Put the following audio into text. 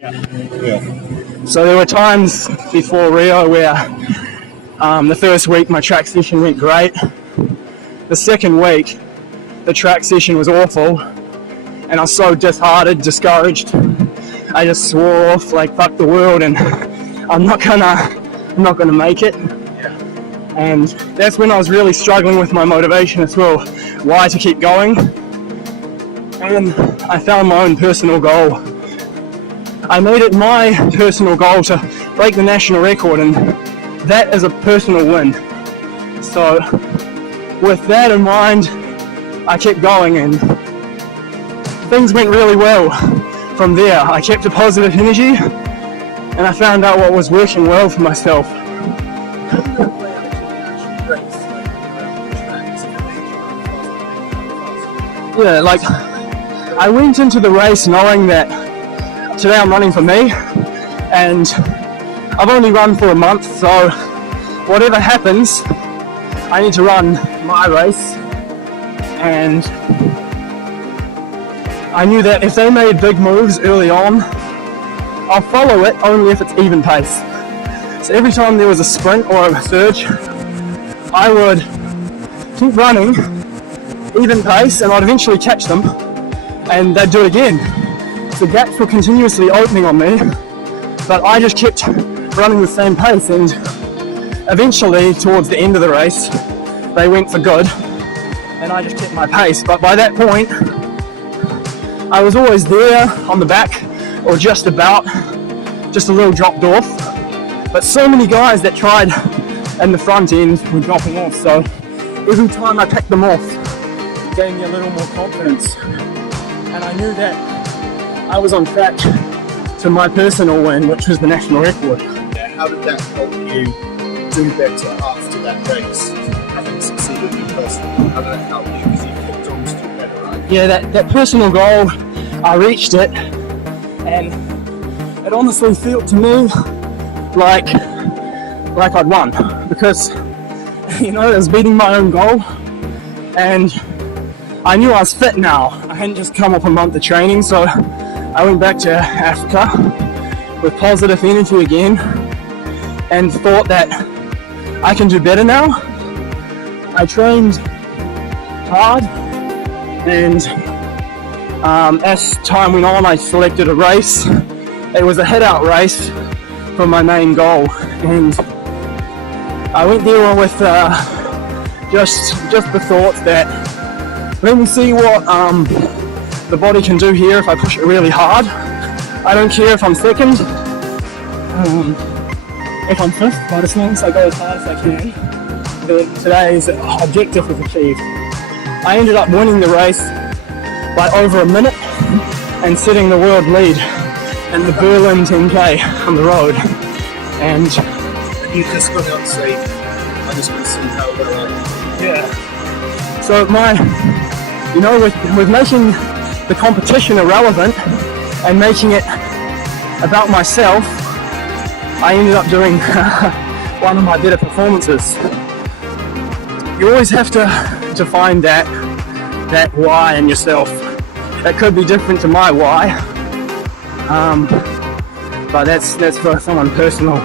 Yeah. So there were times before Rio where the first week my track session went great. The second week, the track session was awful, and I was so disheartened, discouraged. I just swore off, like, fuck the world, and I'm not gonna make it. And that's when I was really struggling with my motivation as well, why to keep going. And I found my own personal goal. I made it my personal goal to break the national record, and that is a personal win. So with that in mind, I kept going, and things went really well from there. I kept a positive energy, and I found out what was working well for myself. Yeah, like, I went into the race knowing that today I'm running for me, and I've only run for a month, so whatever happens, I need to run my race. And I knew that if they made big moves early on, I'll follow it only if it's even pace. So every time there was a sprint or a surge, I would keep running even pace, and I'd eventually catch them, and they'd do it again. The gaps were continuously opening on me, but I just kept running the same pace, and eventually towards the end of the race they went for good, and I just kept my pace. But by that point I was always there on the back, or just about, just a little dropped off. But so many guys that tried in the front end were dropping off, so every time I picked them off it gave me a little more confidence, and I knew that I was on track to my personal win, which was the national record. Yeah, how did that help you do better after that race? Having succeeded in personal, how did that help you? Because you kept on to do better, right? Yeah, that personal goal, I reached it, and it honestly felt to me like I'd won, because, you know, I was beating my own goal, and I knew I was fit now. I hadn't just come off a month of training, so I went back to Africa with positive energy again, and thought that I can do better now. I trained hard, and as time went on, I selected a race. It was a head-out race for my main goal, and I went there with just the thought that let me see what the body can do here if I push it really hard. I don't care if I'm second, if I'm fifth, but as long as I go as hard as I can, then today's objective was achieved. I ended up winning the race by over a minute and setting the world lead in the Berlin 10K on the road. And you just got out safe. I just want to see how well I yeah. So with making the competition irrelevant and making it about myself, I ended up doing one of my better performances. You always have to find that why in yourself. That could be different to my why, but that's for someone personal.